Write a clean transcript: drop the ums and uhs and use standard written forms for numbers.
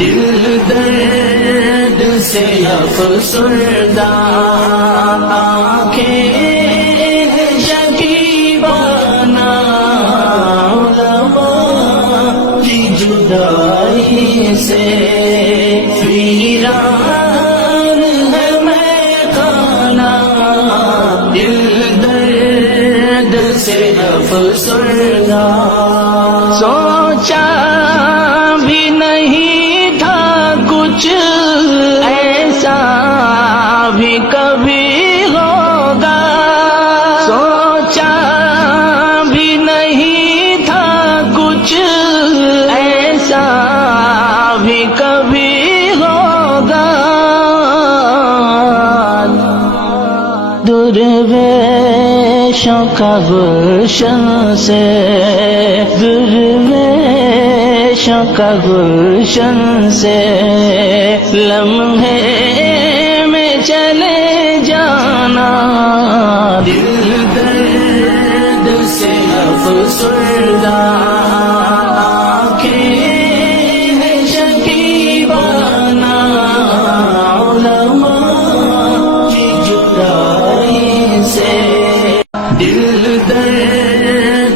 دل درد سے افسردہ، آنکھیں شکیبانہ، علماء کی جدائی سے ویران ہے میخانہ، دل درد سے افسردہ۔ سوچا بھی نہیں تھا کچھ ایسا بھی کبھی ہوگا، سوچا بھی نہیں تھا کچھ ایسا بھی کبھی ہوگا۔ درویشوں کا گلشن سے، درویشوں کا گلشن سے لمحے میں چلے جانا،